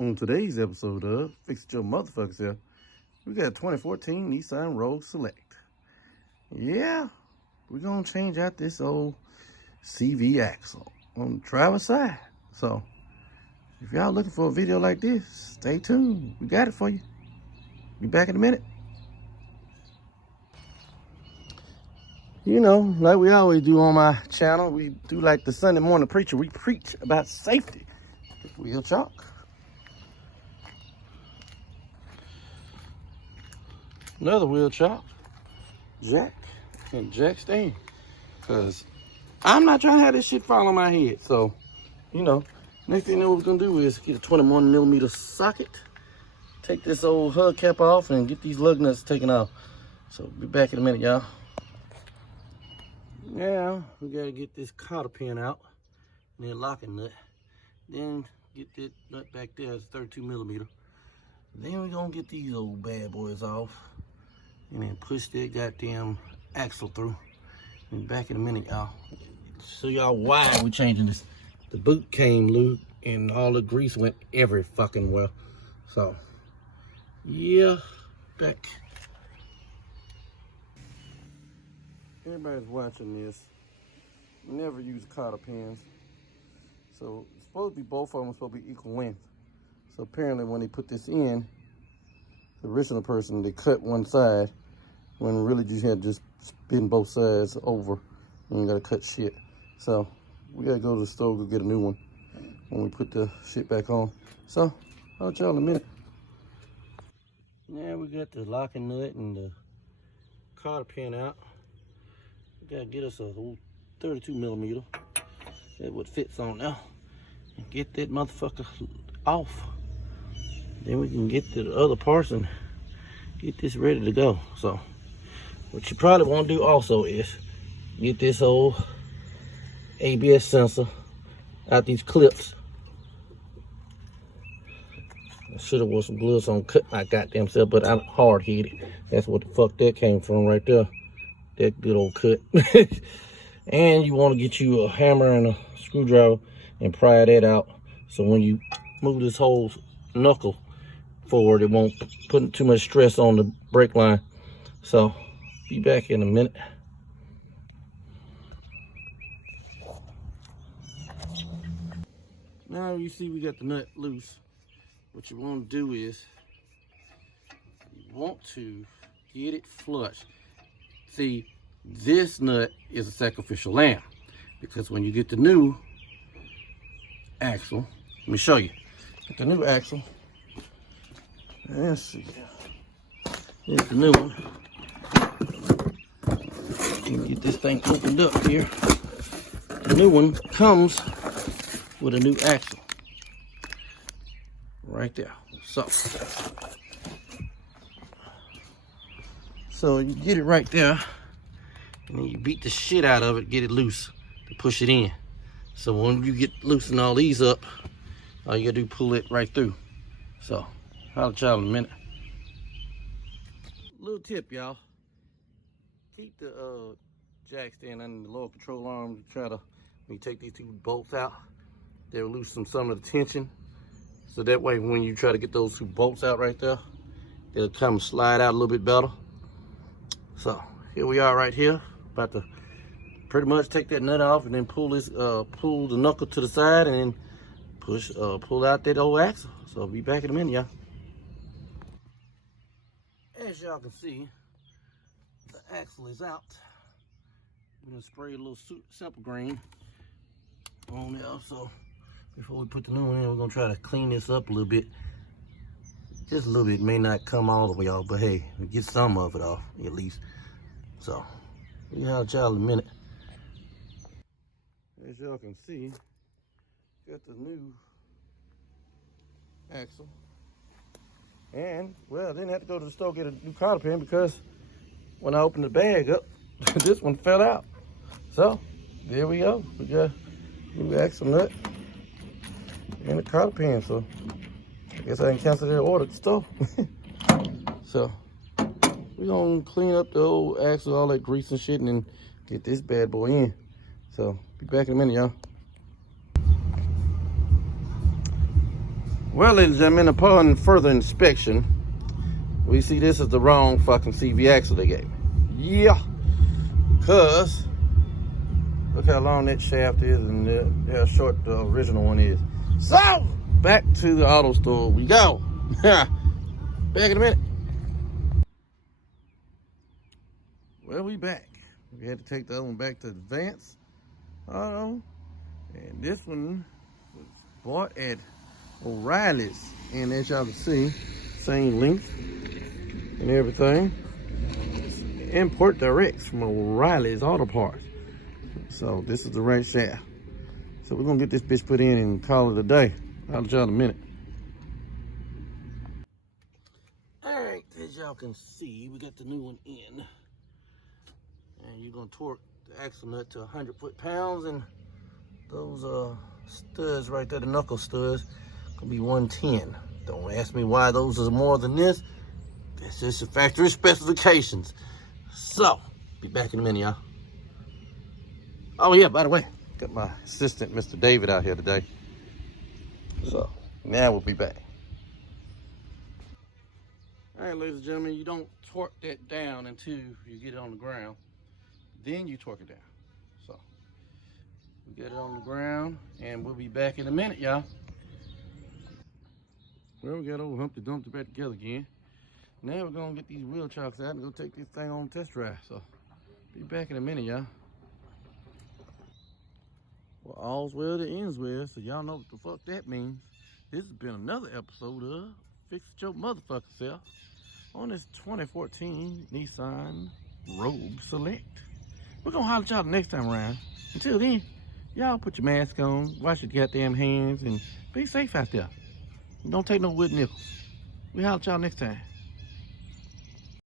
On today's episode of Fix It Your Motherfuckers here, we got 2014 Nissan Rogue Select. Yeah, we're gonna change out this old Cv Axel on the driver's side. So, if y'all looking for a video like this, stay tuned. We got it for you. Be back in a minute. You know, like we always do on my channel, we do like the Sunday morning preacher. We preach about safety. Wheel chalk. Another wheel chop, jack, and jack stand. Cause I'm not trying to have this shit fall on my head. So, you know, next thing we're gonna do is get a 21mm socket, take this old hubcap off, and get these lug nuts taken off. So, be back in a minute, y'all. Now, we gotta get this cotter pin out, and then locking nut. Then get that nut back there, it's 32mm. Then we're gonna get these old bad boys off. And then push that goddamn axle through. And back in a minute, y'all. Show y'all why we changing this. The boot came loose and all the grease went every fucking well. So, yeah, back. Everybody's watching this. Never use cotter pins. So, it's supposed to be both of them supposed to be equal length. So, apparently when they put this in, the original person, they cut one side when really you had to just spin both sides over and you gotta cut shit. So we gotta go to the store, go get a new one when we put the shit back on. So I'll tell y'all in a minute. Now we got the locking nut and the cotter pin out. We gotta get us a 32mm. That's what fits on now. And get that motherfucker off. Then we can get to the other parts and get this ready to go. So, what you probably want to do also is get this old ABS sensor out these clips. I should have wore some gloves on, cut my goddamn self, but I'm hard headed. That's what the fuck that came from right there. That good old cut. And you want to get you a hammer and a screwdriver and pry that out. So when you move this whole knuckle forward, it won't put too much stress on the brake line. So be back in a minute. Now you see we got the nut loose. What you want to do is you want to get it flush. See, this nut is a sacrificial lamb because when you get the new axle, let me show you. Get the new axle. Let's see. Here's the new one. Get this thing opened up here. The new one comes with a new axle. Right there. So you get it right there. And then you beat the shit out of it, get it loose to push it in. So when you get loosen all these up, all you gotta do is pull it right through. So I'll try in a minute. Little tip, y'all. Keep the jack stand under the lower control arm. Try to, when you take these two bolts out, they'll loosen some of the tension. So that way when you try to get those two bolts out right there, they'll come slide out a little bit better. So here we are right here. About to pretty much take that nut off and then pull this, pull the knuckle to the side and then push, pull out that old axle. So I'll be back in a minute, y'all. As y'all can see, the axle is out. We're gonna spray a little simple green on there. So before we put the new one in, we're gonna try to clean this up a little bit. Just a little bit, may not come all the way off, but hey, we get some of it off at least. So we'll have y'all in a minute. As y'all can see, got the new axle. And, well, I didn't have to go to the store to get a new cotter pin because when I opened the bag up, this one fell out. So, there we go. We got a new axle nut and a cotter pin. So, I guess I can cancel their order at the store. So, we're going to clean up the old axle, all that grease and shit, and then get this bad boy in. So, be back in a minute, y'all. Well, ladies and gentlemen, upon further inspection, we see this is the wrong fucking CV axle they gave me. Yeah, because look how long that shaft is and how short the original one is. So, back to the auto store we go. Back in a minute. Well, we back. We had to take the other one back to Advance Auto. And this one was bought at O'Reilly's. And as y'all can see, same length and everything. Import direct from O'Reilly's Auto Parts. So this is the right shaft. So we're gonna get this bitch put in and call it a day. I'll let y'all in a minute. All right, as y'all can see, we got the new one in. And you're gonna torque the axle nut to 100 foot-pounds, and those studs right there, the knuckle studs, gonna be 110. Don't ask me why those are more than this. That's just the factory specifications. So, be back in a minute, y'all. Oh yeah, by the way, got my assistant, Mr. David, out here today. So, now we'll be back. All right, ladies and gentlemen, you don't torque that down until you get it on the ground. Then you torque it down. So, we get it on the ground, and we'll be back in a minute, y'all. Well, we got old Humpty Dumpty back together again. Now we're gonna get these wheel chocks out and go take this thing on test drive. So, be back in a minute, y'all. Well, all's well that ends well, so y'all know what the fuck that means. This has been another episode of Fix It Your Motherfucking Self on this 2014 Nissan Rogue Select. We're gonna holler at y'all the next time around. Until then, y'all put your mask on, wash your goddamn hands, and be safe out there. Don't take no wood nickels. We holler at y'all next time.